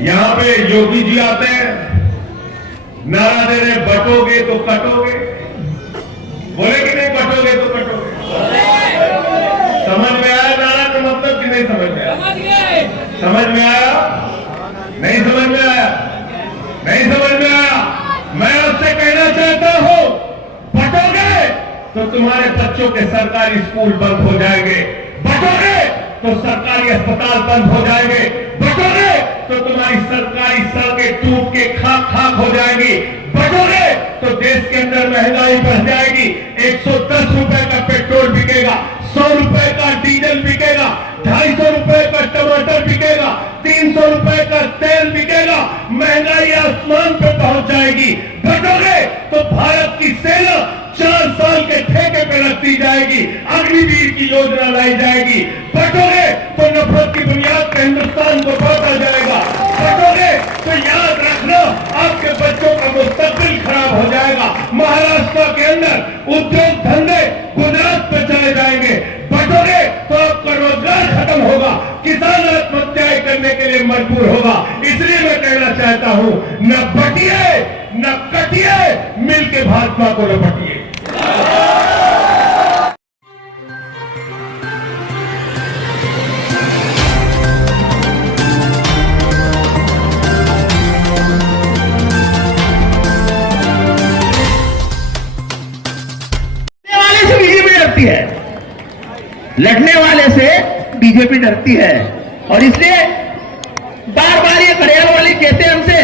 यहां पे योगी जी आते हैं, नारा दे रहे बटोगे तो कटोगे। बोले कि नहीं बटोगे तो कटोगे? समझ में आया नारा का मतलब कि नहीं समझ में आया? समझ में आया? नहीं समझ में आया? नहीं समझ में आया? मैं आपसे कहना चाहता हूं, बटोगे तो तुम्हारे बच्चों के सरकारी स्कूल बंद हो जाएंगे, बटोगे तो सरकारी अस्पताल बंद हो जाएंगे, बटोगे तो तुम्हारी सरकारी सड़कें टूट के खाक खाक हो जाएंगी, बटोगे तो देश के अंदर महंगाई बढ़ जाएगी। 110 रुपए का पेट्रोल बिकेगा, 100 रुपए का डीजल बिकेगा, 250 रुपए का टमाटर बिकेगा, 300 रुपए का तेल बिकेगा, महंगाई आसमान पे पहुंच जाएगी। बटोगे तो भारत की सेना 4 साल के ठेके पे रख दी जाएगी, अग्निवीर की योजना लाई जाएगी। बटोगे तो नफरत की बुनियाद पे हिंदुस्तान को बांटा जाएगा। बटोगे तो याद रखना, आपके बच्चों का मुस्तकबिल खराब हो जाएगा। महाराष्ट्र के अंदर उद्योग धंधे गुजरात पे चले जाएंगे। बटोगे तो आपका रोजगार खत्म होगा, किसान आत्महत्याएं करने के लिए मजबूर होगा। इसलिए मैं कहना चाहता हूं, न बटिए न कटिए, मिलके भाजपा को लपटिए। लड़ने वाले से बीजेपी डरती है और इसलिए बार बार ये घड़ियाल वाली कहते हैं हमसे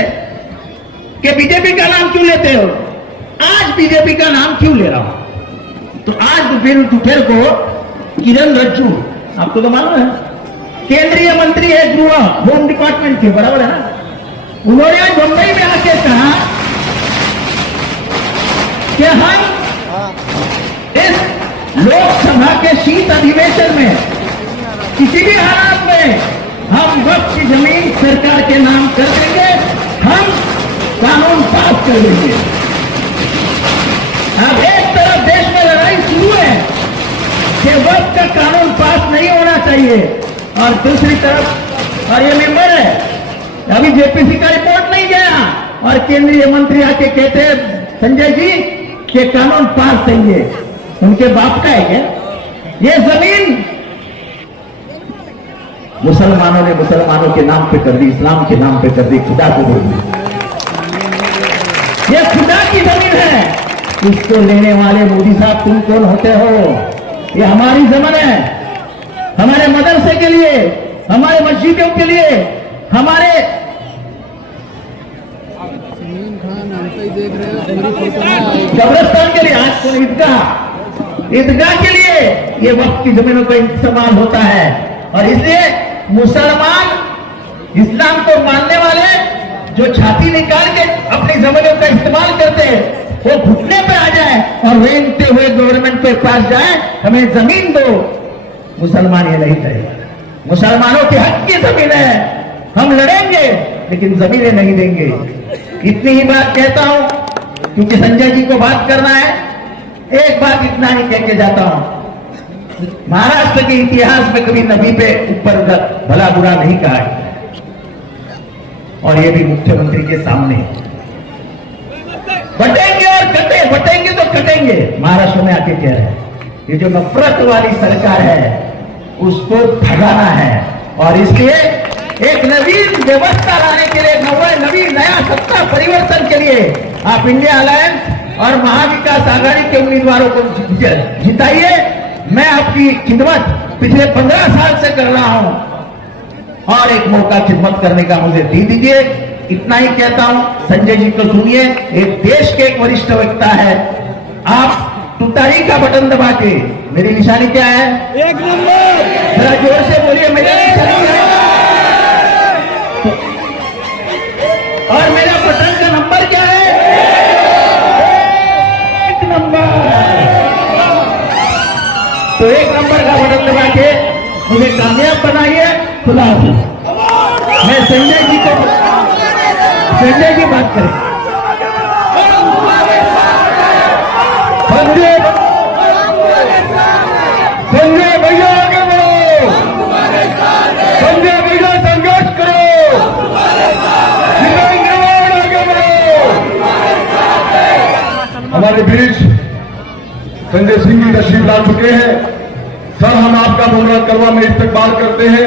कि बीजेपी का नाम क्यों लेते हो। आज बीजेपी का नाम क्यों ले रहा हूं? तो आज दोपहर को किरण रिजिजू, आपको तो मालूम है, केंद्रीय मंत्री है गृह होम डिपार्टमेंट के, बराबर है ना, उन्होंने आज मुंबई में आके कहा कि हम इस लोकसभा के शीत अधिवेशन में किसी भी हालात में हम वक्फ की जमीन सरकार के नाम कर देंगे, हम कानून पास कर देंगे। अब एक तरफ देश में लड़ाई शुरू है कि वक्फ का कानून पास नहीं होना चाहिए और दूसरी तरफ, और ये मेंबर है, अभी जेपीसी का रिपोर्ट नहीं गया और केंद्रीय मंत्री आके कहते हैं संजय जी कि कानून पास चाहिए। उनके बाप का है क्या ये जमीन? मुसलमानों ने मुसलमानों के नाम पे कर दी, इस्लाम के नाम पे कर दी, खुदा को बोल दी। ये खुदा की जमीन है, इसको लेने वाले मोदी साहब तुम कौन होते हो? ये हमारी जमीन है, हमारे मदरसे के लिए, हमारे मस्जिदों के लिए, हमारे कब्रिस्तान के लिए, आज को ईदगाह के लिए ये वक्त की जमीनों का इस्तेमाल होता है। और इसलिए मुसलमान इस्लाम को मानने वाले जो छाती निकाल के अपनी जमीनों का इस्तेमाल करते हैं, वो घुटने पे आ जाए और रेंगते हुए गवर्नमेंट के पास जाए, हमें जमीन दो। मुसलमान ये नहीं करेगा, मुसलमानों के हक की जमीन है, हम लड़ेंगे लेकिन जमीनें नहीं देंगे। इतनी ही बात कहता हूं क्योंकि संजय जी को बात करना है। एक बात इतना ही कह के जाता हूं, महाराष्ट्र के इतिहास में कभी नबी पे ऊपर भला बुरा नहीं कहा है और ये भी मुख्यमंत्री के सामने। बटेंगे और बटेंगे तो कटेंगे, महाराष्ट्र में आके कह रहे हैं। ये जो नफरत वाली सरकार है उसको भगाना है और इसलिए एक नवीन व्यवस्था लाने के लिए, नया सत्ता परिवर्तन के लिए आप इंडिया अलायंस और महाविकास आघाड़ी के उम्मीदवारों को जिताइए। मैं आपकी खिदमत पिछले 15 साल से कर रहा हूं और एक मौका खिदमत करने का मुझे दे दीजिए। इतना ही कहता हूं। संजय जी को सुनिए, एक देश के एक वरिष्ठ वक्ता है। आप तुतारी का बटन दबा के, मेरी निशानी क्या है? एक नंबर। जरा जोर से बोलिए, मेरी निशानी क्या है? और मेरा बटन का नंबर क्या है? एक नंबर। तो एक नंबर का बटन दबा के मुझे कामयाब बनाइए। खुदा हाफिज। मैं संजय जी बात करें। संजय भैया आगे बढ़ो, संजय भैया संघर्ष करो। संजय सिंह जी तशरीफ ला चुके हैं। सर, हम आपका मुबारक करवा में इस्तकबाल करते हैं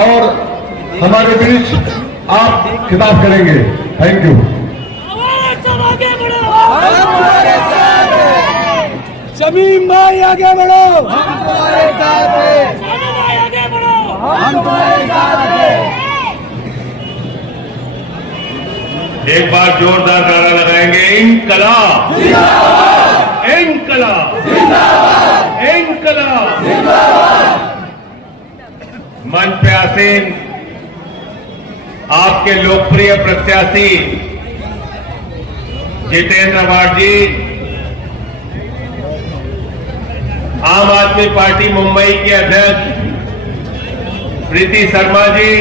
और हमारे बीच आप खिताब करेंगे। Thank you. शमीम भाई आगे बढ़ो, हम तुम्हारे साथ हैं, भाई आगे बढ़ो, हम तुम्हारे साथ हैं। एक बार जोरदार नारा लगाएंगे, इंकलाब, इंकलाब, इंकलाब। मंच पे आसीन आपके लोकप्रिय प्रत्याशी जितेंद्र अवार्ड जी, आम आदमी पार्टी मुंबई के अध्यक्ष प्रीति शर्मा जी,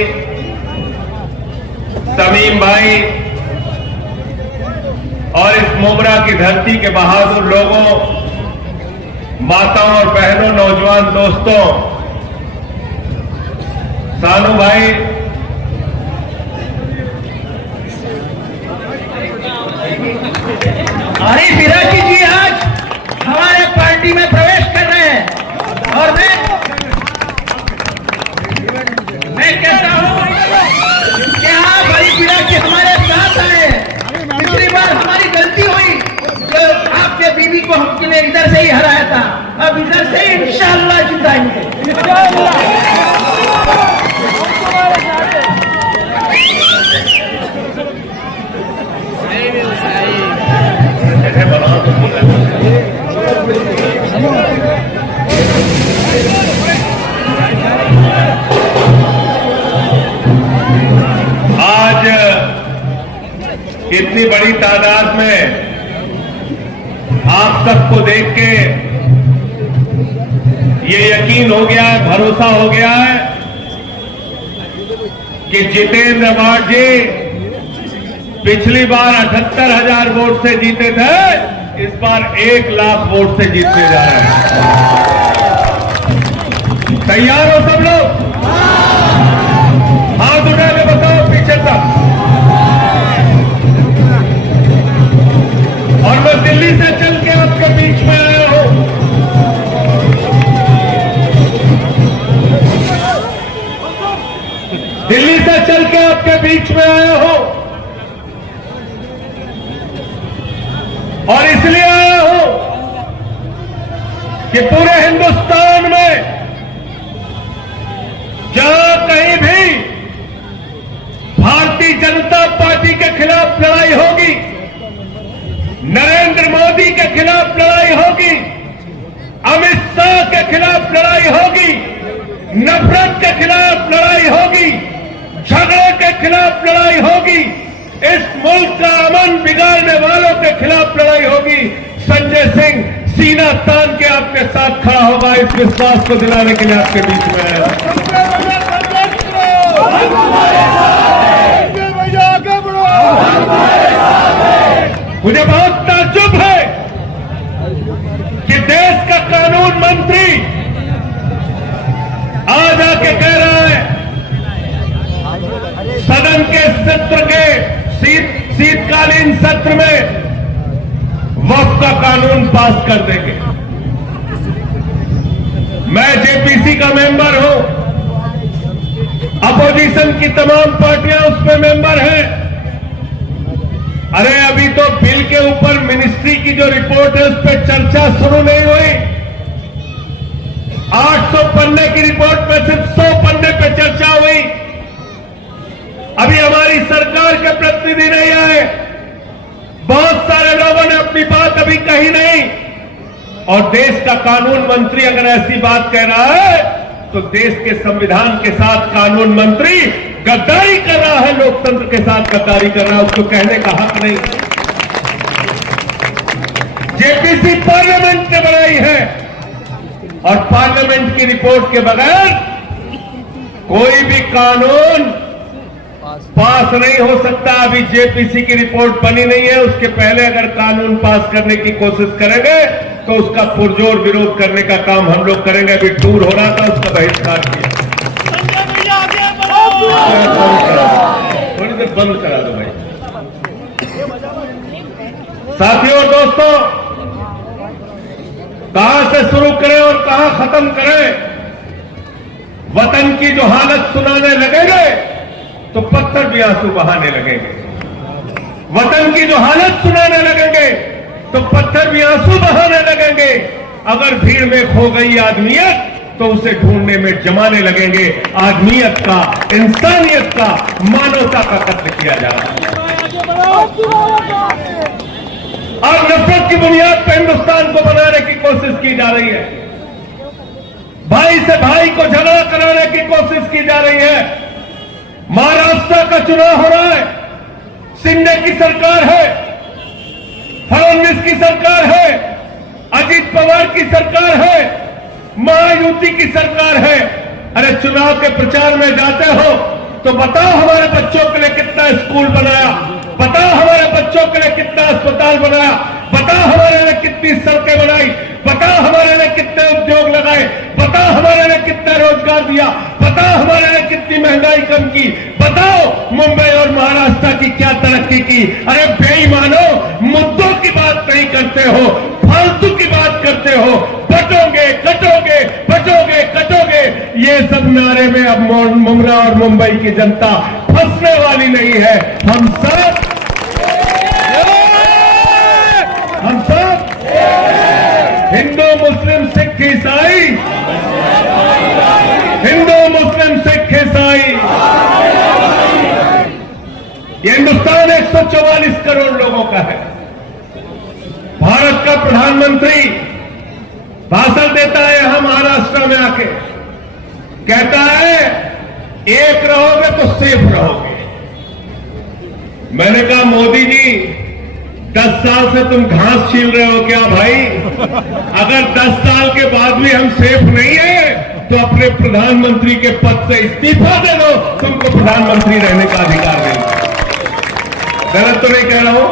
शमीम भाई और इस मुमरा की धरती के बहादुर लोगों, माताओं और बहनों, नौजवान दोस्तों, सानू भाई, हरीश बिराजी जी आज हमारे पार्टी में प्रवेश कर रहे हैं और मैं कहता हूं कि आप हरीश बिराजी हमारे साथ आए। पिछली बार हमारी गलती हुई जो आपके बीवी को हमने इधर से ही हराया था, अब इधर से ही इंशाअल्लाह जिताएंगे। आज इतनी बड़ी तादाद में आप सबको देख के ये यकीन हो गया है, भरोसा हो गया है कि जितेंद्र अवार्ड जी पिछली बार 78,000 वोट से जीते थे, इस बार 1 लाख वोट से जीतने जा रहे हैं। तैयार हो सब लोग? हाथ उठा के बताओ पीछे तक। और मैं दिल्ली से चल के आपके बीच में आया हूं। दिल्ली से चल के आपके बीच में आया हूं और इसलिए आया हूं कि पूरे हिंदुस्तान में जहां कहीं भी भारतीय जनता पार्टी के खिलाफ लड़ाई होगी, नरेंद्र मोदी के खिलाफ लड़ाई होगी, अमित शाह के खिलाफ लड़ाई होगी, नफरत के खिलाफ लड़ाई होगी, झगड़े के खिलाफ लड़ाई होगी, इस मुल्क का अमन बिगाड़ने वालों के खिलाफ लड़ाई होगी, संजय सिंह सीना तान के आपके साथ खड़ा होगा। इस विश्वास को दिलाने के लिए आपके बीच में आया। मुझे बहुत ताज्जुब है कि देश का कानून मंत्री आज आके कह रहा है सदन के सत्र के शीतकालीन सत्र में वक्फ का कानून पास कर देंगे। मैं जेपीसी का मेंबर हूं, अपोजिशन की तमाम पार्टियां उसमें मेंबर हैं। अरे अभी तो बिल के ऊपर मिनिस्ट्री की जो रिपोर्ट है उस पर चर्चा शुरू नहीं हुई। 800 पन्ने की रिपोर्ट में सिर्फ 100 पन्ने पे चर्चा हुई। अभी हमारी सरकार के प्रतिनिधि नहीं आए, बहुत सारे लोगों ने अपनी बात अभी कही नहीं। और देश का कानून मंत्री अगर ऐसी बात कह रहा है तो देश के संविधान के साथ कानून मंत्री गद्दारी कर रहा है, लोकतंत्र के साथ गद्दारी कर रहा है, उसको कहने का हक नहीं। जेपीसी पार्लियामेंट ने बनाई है और पार्लियामेंट की रिपोर्ट के बगैर कोई भी कानून पास नहीं हो सकता। अभी जेपीसी की रिपोर्ट बनी नहीं है, उसके पहले अगर कानून पास करने की कोशिश करेंगे तो उसका पुरजोर विरोध करने का काम हम लोग करेंगे। अभी टूर हो रहा था, उसका बहिष्कार किया। थोड़ी देर बंद करा दो भाई। साथियों और दोस्तों, कहां से शुरू करें और कहां खत्म करें। वतन की जो हालत सुनाने लगेंगे तो पत्थर भी आंसू बहाने लगेंगे। वतन की जो हालत सुनाने लगेंगे तो पत्थर भी आंसू बहाने लगेंगे। अगर भीड़ में खो गई आदमियत तो उसे ढूंढने में जमाने लगेंगे। आदमियत का, इंसानियत का, मानवता का कत्ल किया जा रहा है और नफरत की बुनियाद पर हिंदुस्तान को बनाने की कोशिश की जा रही है। भाई से भाई को झगड़ा कराने की कोशिश की जा रही है। महाराष्ट्र का चुनाव हो रहा है, शिंदे की सरकार है, फडणवीस की सरकार है, अजित पवार की सरकार है, महायुति की सरकार है। अरे चुनाव के प्रचार में जाते हो तो बताओ हमारे बच्चों के लिए कितना स्कूल बनाया, बताओ हमारे बच्चों के लिए कितना अस्पताल बनाया, बताओ हमारे लिए कितनी सड़कें बनाई, बताओ हमारे लिए कितने उद्योग लगाए, बताओ हमारे लिए कितना रोजगार दिया, बताओ हमारे लिए कितनी महंगाई कम की, बताओ मुंबई और महाराष्ट्र की क्या तरक्की की। अरे बेईमानो, मुद्दों की बात नहीं करते हो, फालतू की बात करते हो। बटोगे कटोगे, बटोगे कटोगे, ये सब नारे में अब मुमरा और मुंबई की जनता फंसने वाली नहीं है। हम सब हिंदू मुस्लिम सिख ईसाई, हिंदू मुस्लिम सिख ईसाई, ये हिंदुस्तान 144 करोड़ लोगों का है। भारत का प्रधानमंत्री भाषण देता है यहां महाराष्ट्र में आके, कहता है एक रहोगे तो सेफ रहोगे। मैंने कहा मोदी जी 10 साल से तुम घास छील रहे हो क्या भाई? अगर 10 साल के बाद भी हम सेफ नहीं है तो अपने प्रधानमंत्री के पद से इस्तीफा दे दो, तुमको प्रधानमंत्री रहने का अधिकार नहीं। गलत तो नहीं कह रहा हूं?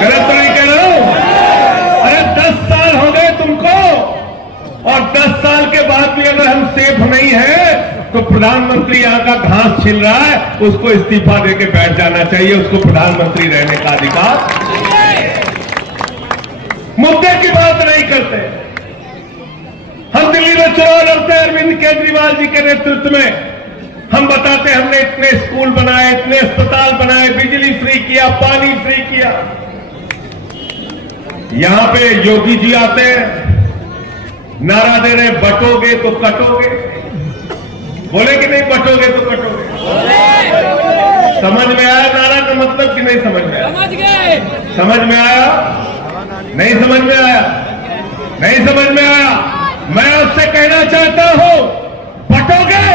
गलत तो नहीं कह रहा हूं? अरे 10 साल हो गए तुमको और 10 साल के बाद भी अगर हम सेफ नहीं है तो प्रधानमंत्री यहां का घास छिल रहा है, उसको इस्तीफा देके बैठ जाना चाहिए, उसको प्रधानमंत्री रहने का अधिकार। मुद्दे की बात नहीं करते। हम दिल्ली में चुनाव लड़ते हैं अरविंद केजरीवाल जी के नेतृत्व में, हम बताते हमने इतने स्कूल बनाए, इतने अस्पताल बनाए, बिजली फ्री किया, पानी फ्री किया। यहां पे योगी जी आते हैं, नारा दे रहे बटोगे तो कटोगे। बोले कि नहीं बटोगे तो कटोगे? समझ में आया नारा का मतलब कि नहीं समझ में आया? समझ गए। समझ में आया? नहीं समझ में आया? नहीं समझ में आया? मैं आपसे कहना चाहता हूं, बटोगे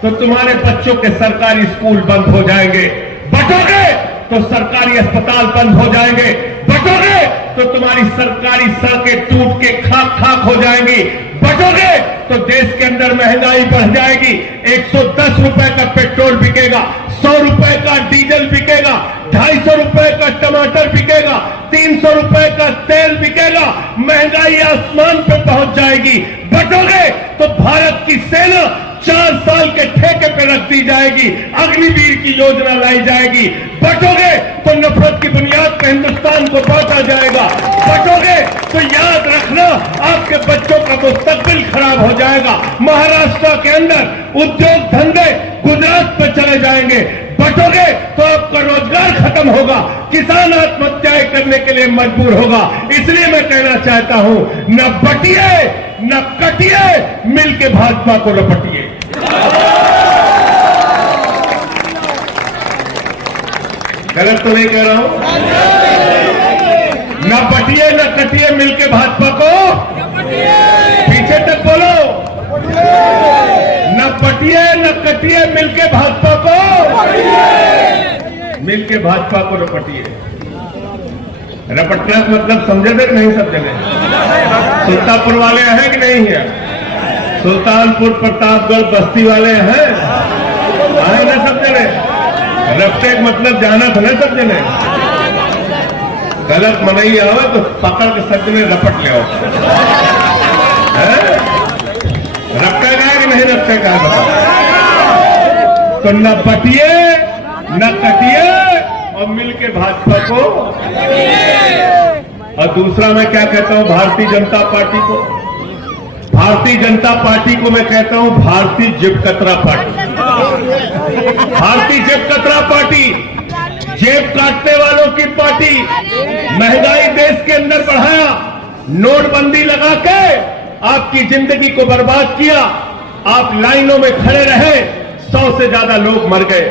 तो तुम्हारे बच्चों के सरकारी स्कूल बंद हो जाएंगे, बटोगे तो सरकारी अस्पताल बंद हो जाएंगे, बटोगे तो तुम्हारी सरकारी सड़कें टूट के खाक खाक हो जाएंगी, बटोगे तो देश के अंदर महंगाई बढ़ जाएगी। 110 रुपए का पेट्रोल बिकेगा, 100 रुपए का डीजल बिकेगा, 250 रुपए का टमाटर बिकेगा, 300 रुपए का तेल बिकेगा, महंगाई आसमान पे पहुंच जाएगी। बटोगे तो भारत की सेना 4 साल के ठेके पे रख दी जाएगी, अग्निवीर की योजना लाई जाएगी। बटोगे तो नफरत की बुनियाद पर हिंदुस्तान को बांटा जाएगा। बटोगे तो याद रखना आपके बच्चों का मुस्तकबिल खराब हो जाएगा। महाराष्ट्र के अंदर उद्योग धंधे गुजरात पे चले जाएंगे। बटोगे तो आपका रोजगार खत्म होगा, किसान आत्महत्याएं करने के लिए मजबूर होगा। इसलिए मैं कहना चाहता हूं, न बटिए न कटिए, मिलके भाजपा को रपटिए। गलत तो नहीं कह रहा हूं? न बटिए न कटिए, मिलके भाजपा को पीछे तक बोलो। न बटिए न कटिए, मिलके भाजपा को, मिलके भाजपा को रपटिए। रपटना का मतलब समझे थे कि नहीं समझे? सुल्तानपुर वाले हैं कि नहीं है? सुल्तानपुर, प्रतापगढ़, बस्ती वाले हैं, आए ना समझे रहे? रपटे का मतलब जाना था ना सब जने। गलत मनई आवे तो पकड़ के सब जने रपट ले आओ। रपटेगा कि नहीं रपटेगा? तो न बटिए न कटिए और मिलके भाजपा को। और दूसरा मैं क्या कहता हूं भारतीय जनता पार्टी को, भारतीय जनता पार्टी को मैं कहता हूं भारतीय जेब कतरा पार्टी। भारतीय जेब कतरा पार्टी, जेब काटने वालों की पार्टी। महंगाई देश के अंदर बढ़ाया, नोटबंदी लगा के आपकी जिंदगी को बर्बाद किया। आप लाइनों में खड़े रहे, 100 से ज्यादा लोग मर गए।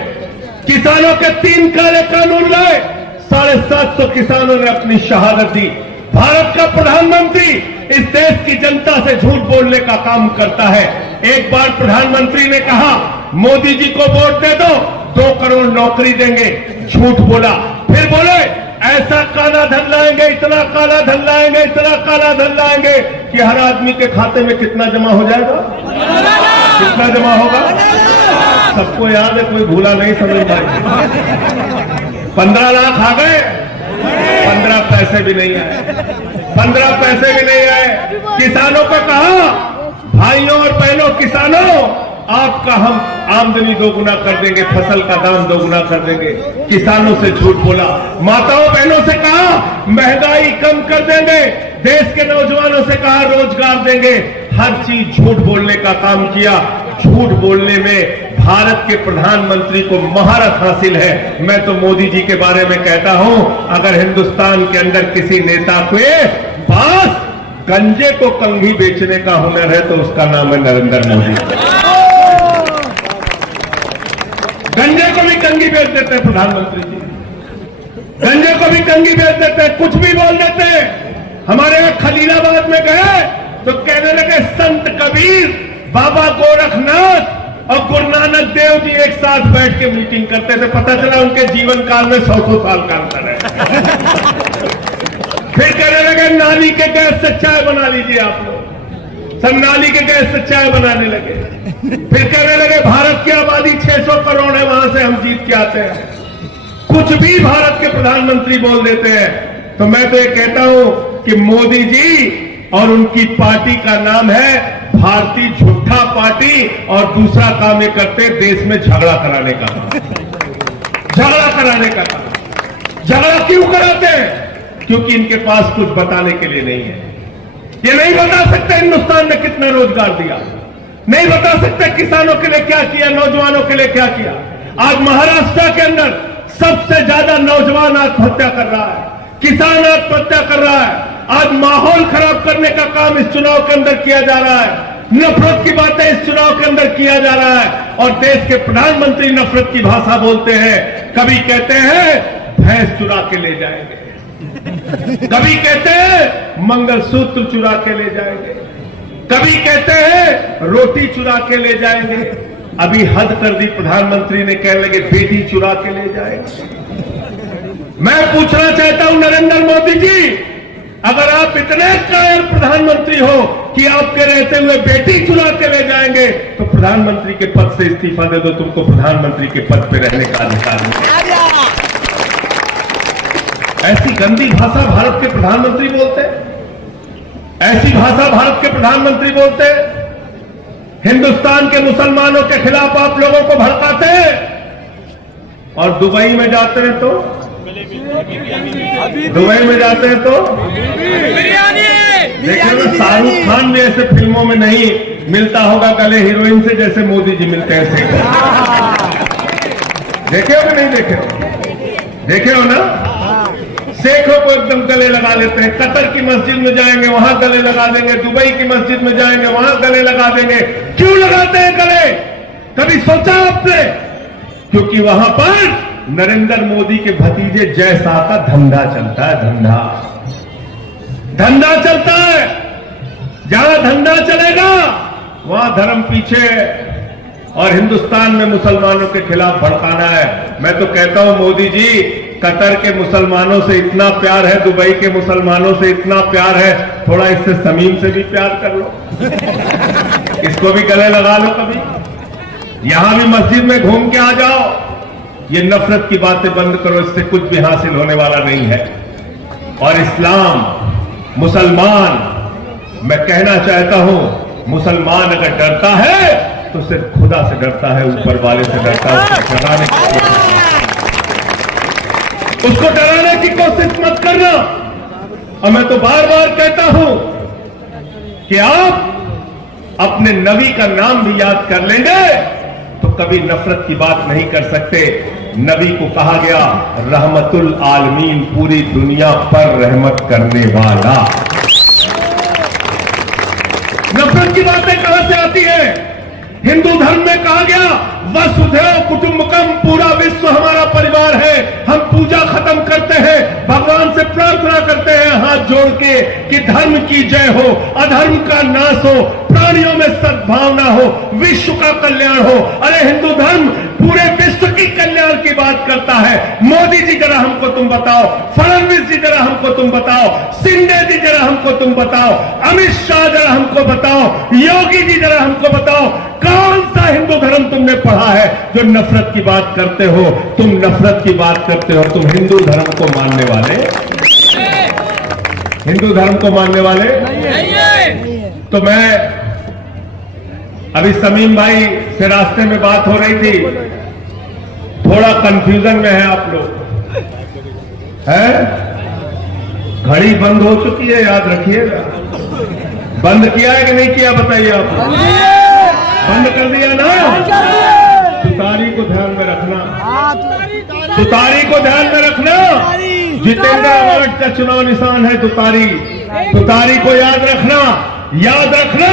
किसानों के 3 काले कानून लाए, 750 किसानों ने अपनी शहादत दी। भारत का प्रधानमंत्री इस देश की जनता से झूठ बोलने का काम करता है। एक बार प्रधानमंत्री ने कहा मोदी जी को वोट दे दो, 2 करोड़ नौकरी देंगे, झूठ बोला। फिर बोले ऐसा काला धन लाएंगे, इतना काला धन लाएंगे, इतना काला धन लाएंगे कि हर आदमी के खाते में कितना जमा हो जाएगा, कितना जमा होगा, सबको याद है, कोई भूला नहीं समझ पाए। 15 लाख आ गए, 15 पैसे भी नहीं आए, 15 पैसे भी नहीं आए। किसानों को कहा भाइयों और बहनों किसानों, आपका हम आमदनी दोगुना कर देंगे, फसल का दाम दोगुना कर देंगे। किसानों से झूठ बोला। माताओं बहनों से कहा महंगाई कम कर देंगे, देश के नौजवानों से कहा रोजगार देंगे। हर चीज झूठ बोलने का काम किया। झूठ बोलने में भारत के प्रधानमंत्री को महारत हासिल है। मैं तो मोदी जी के बारे में कहता हूं, अगर हिंदुस्तान के अंदर किसी नेता के पास गंजे को कंघी बेचने का हुनर है तो उसका नाम है नरेंद्र मोदी। गंजे को भी कंघी बेच देते हैं प्रधानमंत्री जी, गंजे को भी कंघी बेच देते हैं, कुछ भी बोल देते हैं। हमारे यहां खलीलाबाद में गए तो कहने लगे संत कबीर, बाबा गोरखनाथ और गुरु नानक देव जी एक साथ बैठ के मीटिंग करते थे। पता चला उनके जीवन काल में 100 साल का अंतर है। फिर कहने लगे नाली के गैस से चाय बना लीजिए आप लोग, सब नाली के गैस से चाय बनाने लगे। फिर कहने लगे भारत की आबादी 600 करोड़ है, वहां से हम जीत के आते हैं। कुछ भी भारत के प्रधानमंत्री बोल देते हैं। तो मैं तो ये कहता हूं कि मोदी जी और उनकी पार्टी का नाम है भारतीय झूठा पार्टी, और दूसरा काम ये करते देश में झगड़ा कराने का काम, झगड़ा कराने का काम। झगड़ा क्यों कराते हैं? क्योंकि इनके पास कुछ बताने के लिए नहीं है। ये नहीं बता सकते हिंदुस्तान ने कितना रोजगार दिया, नहीं बता सकते किसानों के लिए क्या किया, नौजवानों के लिए क्या किया। आज महाराष्ट्र के अंदर सबसे ज्यादा नौजवान आत्महत्या कर रहा है, किसान आत्महत्या कर रहा है। आज माहौल खराब करने का काम इस चुनाव के अंदर किया जा रहा है, नफरत की बातें इस चुनाव के अंदर किया जा रहा है। और देश के प्रधानमंत्री नफरत की भाषा बोलते हैं। कभी कहते हैं भैंस चुरा के ले जाएंगे, कभी कहते हैं मंगलसूत्र चुरा के ले जाएंगे, कभी कहते हैं रोटी चुरा के ले जाएंगे। अभी हद कर दी, प्रधानमंत्री ने कहने लगे बेटी चुरा के ले जाएंगे। मैं पूछना चाहता हूं नरेंद्र मोदी जी, अगर आप इतने कायर प्रधानमंत्री हो कि आपके रहते हुए बेटी चुरा के ले जाएंगे, तो प्रधानमंत्री के पद से इस्तीफा दे दो, तुमको प्रधानमंत्री के पद पे रहने का अधिकार नहीं। ऐसी गंदी भाषा भारत के प्रधानमंत्री बोलते हैं, ऐसी भाषा भारत के प्रधानमंत्री बोलते हैं। हिंदुस्तान के मुसलमानों के खिलाफ आप लोगों को भड़काते हैं, और दुबई में जाते हैं तो देखिए शाहरुख खान भी ऐसे फिल्मों में नहीं मिलता होगा गले हीरोइन से जैसे मोदी जी मिलते हैं। देखे हो कि नहीं देखे हो? देखे हो ना? शेखों को एकदम गले लगा लेते हैं। कतर की मस्जिद में जाएंगे वहां गले लगा देंगे, दुबई की मस्जिद में जाएंगे वहां गले लगा देंगे। क्यों लगाते हैं गले? कभी सोचा आपने? क्योंकि वहां पर नरेंद्र मोदी के भतीजे जय शाह का धंधा चलता है, धंधा चलता है। जहां धंधा चलेगा वहां धर्म पीछे, और हिंदुस्तान में मुसलमानों के खिलाफ भड़काना है। मैं तो कहता हूं मोदी जी, कतर के मुसलमानों से इतना प्यार है, दुबई के मुसलमानों से इतना प्यार है, थोड़ा इससे समीम से भी प्यार कर लो, इसको भी गले लगा लो। कभी यहां भी मस्जिद में घूम के आ जाओ। ये नफरत की बातें बंद करो, इससे कुछ भी हासिल होने वाला नहीं है। और इस्लाम, मुसलमान, मैं कहना चाहता हूं, मुसलमान अगर डरता है तो सिर्फ खुदा से डरता है, ऊपर वाले से डरता है। उसको डराने की कोशिश मत करना। और मैं तो बार बार कहता हूं कि आप अपने नबी का नाम भी याद कर लेंगे तो कभी नफरत की बात नहीं कर सकते। नबी को कहा गया रहमतुल आलमीन, पूरी दुनिया पर रहमत करने वाला। नफरत की बातें कहां से आती है? हिंदू धर्म में कहा गया वसुधैव कुटुंबकम, पूरा विश्व हमारा परिवार है। हम पूजा खत्म करते हैं, भगवान से प्रार्थना करते हैं हाथ जोड़ के कि धर्म की जय हो, अधर्म का नाश हो, प्राणियों में सद्भावना हो, विश्व का कल्याण हो। अरे हिंदू धर्म पूरे विश्व की कल्याण की बात करता है। मोदी जी जरा हमको तुम बताओ, फडणवीस जी जरा हमको तुम बताओ, शिंदे जी जरा हमको तुम बताओ, अमित शाह जरा हमको बताओ, योगी जी जरा हमको बताओ, कौन सा हिंदू धर्म तुमने पढ़ा है जो नफरत की बात करते हो? तुम नफरत की बात करते हो, तुम हिंदू धर्म को मानने वाले, हिंदू धर्म को मानने वाले। तो मैं अभी समीम भाई से रास्ते में बात हो रही थी, थोड़ा कंफ्यूजन में है आप लोग, है? घड़ी बंद हो चुकी है, याद रखिएगा। बंद किया है कि नहीं किया बताइए आप? बंद कर दिया ना? तुतारी को ध्यान में रखना, तुतारी को ध्यान में रखना। जितेंद्र अवार्ड का चुनाव निशान है तुतारी, तुतारी को याद रखना। याद रखना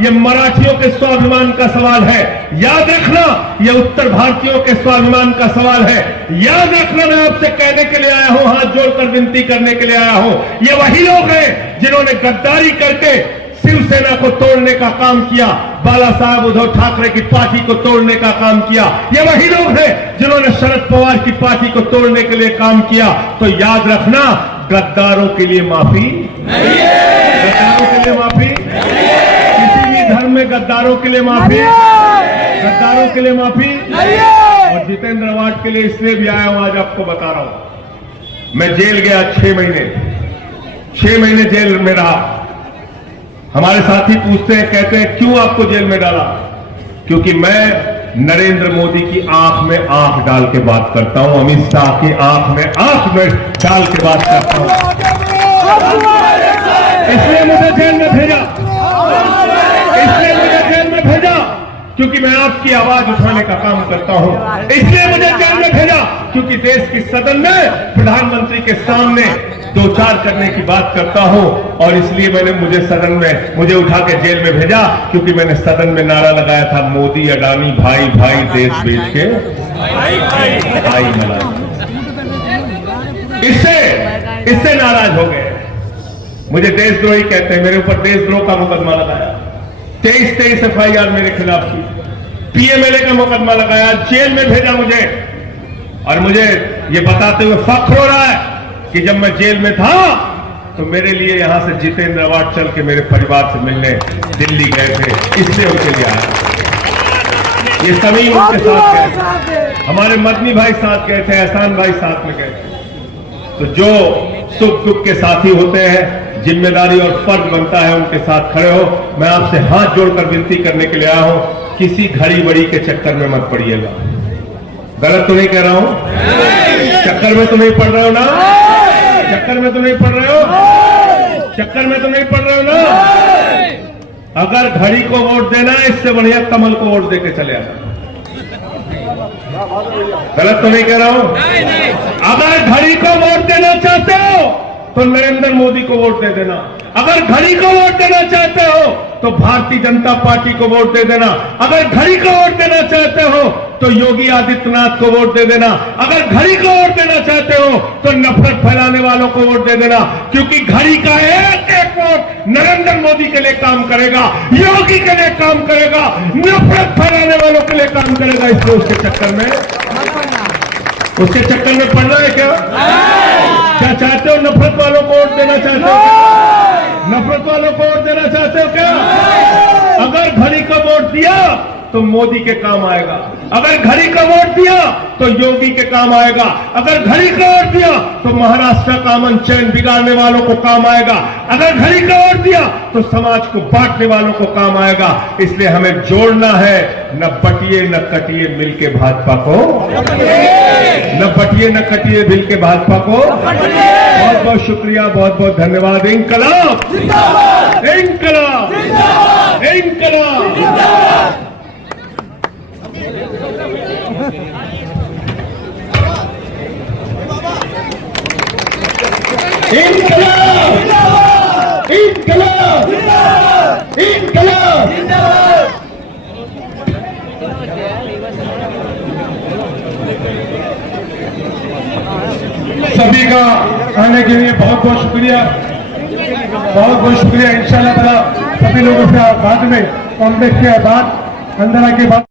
ये मराठियों के स्वाभिमान का सवाल है, याद रखना ये उत्तर भारतीयों के स्वाभिमान का सवाल है। याद रखना मैं आपसे कहने के लिए आया हूं, हाथ जोड़कर विनती करने के लिए आया हूं। ये वही लोग हैं जिन्होंने गद्दारी करके शिवसेना को तोड़ने का काम किया, बाला साहब उद्धव ठाकरे की पार्टी को तोड़ने का काम किया। ये वही लोग हैं जिन्होंने शरद पवार की पार्टी को तोड़ने के लिए काम किया। तो याद रखना गद्दारों के लिए माफी नहीं है, गद्दारों के लिए माफी किसी भी धर्म में, गद्दारों के लिए माफी, गद्दारों के लिए माफी नहीं है। और जितेंद्र अवार्ड के लिए इसलिए भी आया हूं, आज आपको बता रहा हूं। मैं जेल गया 6 महीने जेल में रहा। हमारे साथी पूछते हैं, कहते हैं क्यों आपको जेल में डाला? क्योंकि मैं नरेंद्र मोदी की आंख में आंख डाल के बात करता हूं, अमित शाह की आंख में डाल के बात करता हूं, इसलिए मुझे जेल में भेजा, इसलिए मुझे जेल में भेजा क्योंकि मैं आपकी आवाज उठाने का काम करता हूं। इसलिए मुझे जेल में भेजा क्योंकि देश की सदन में प्रधानमंत्री के सामने दो चार करने की बात करता हूं। और इसलिए मुझे उठा के जेल में भेजा क्योंकि मैंने सदन में नारा लगाया था, मोदी अडानी भाई भाई, देश बेच के भाई मिला। इससे नाराज हो गए, मुझे देशद्रोही कहते हैं। मेरे ऊपर देशद्रोह का मुकदमा लगाया, 23 FIR मेरे खिलाफ की, PMLA का मुकदमा लगाया, जेल में भेजा मुझे। और मुझे ये बताते हुए फख्र हो रहा है कि जब मैं जेल में था तो मेरे लिए यहां से जितेंद्र अवार्ड चल के मेरे परिवार से मिलने दिल्ली गए थे, इसलिए उनके लिए आया। ये सभी उनके साथ गए थे, हमारे मदनी भाई साथ गए थे, एहसान भाई साथ में गए थे। तो जो सुख दुख के साथी होते हैं, जिम्मेदारी और फर्ज बनता है उनके साथ खड़े हो। मैं आपसे हाथ जोड़कर विनती करने के लिए आया हूं, किसी घड़ी बड़ी के चक्कर में मत पड़िएगा। गलत तो नहीं कह रहा हूं? चक्कर में तो नहीं पड़ रहे हो ना? चक्कर में तो नहीं पड़ रहे हो? चक्कर में तो नहीं पड़ रहे हो ना? अगर घड़ी को वोट देना है, इससे बढ़िया कमल को वोट देके चले आना। गलत तो नहीं कह रहा हूं? अगर घड़ी को वोट देना चाहते हो तो नरेंद्र मोदी को वोट दे देना। अगर घड़ी को वोट देना चाहते हो तो भारतीय जनता पार्टी को वोट दे देना। अगर घड़ी को वोट देना चाहते हो तो योगी आदित्यनाथ को वोट दे देना। अगर घड़ी को वोट देना चाहते हो तो नफरत फैलाने वालों को वोट दे देना, क्योंकि घड़ी का एक एक वोट नरेंद्र मोदी के लिए काम करेगा, योगी के लिए काम करेगा, नफरत फैलाने वालों के लिए काम करेगा। इसलिए उसके चक्कर में पड़ना है क्या? क्या चाहते हो? नफरत वालों को वोट देना चाहते हो? नफरत वालों को वोट देना चाहते हो क्या? अगर घड़ी को वोट दिया तो मोदी के काम आएगा, अगर घड़ी का वोट दिया तो योगी के काम आएगा, अगर घड़ी का वोट दिया तो महाराष्ट्र का अमन चैन बिगाड़ने वालों को काम आएगा, अगर घड़ी का वोट दिया तो समाज को बांटने वालों को काम आएगा। इसलिए हमें जोड़ना है, न बटिए न कटिए मिलके भाजपा को, न बटिए न कटिए मिलके भाजपा को। बहुत बहुत शुक्रिया, बहुत बहुत धन्यवाद। इंकलाब, इंकलाब, इंकलाब। इंकलाब, इंकलाब, इंकलाब। सभी का आने के लिए बहुत बहुत शुक्रिया, बहुत बहुत शुक्रिया। इंशाल्लाह ताला सभी लोगों से बाद में कॉम्प्लेक्स के बाद अंदर आके बात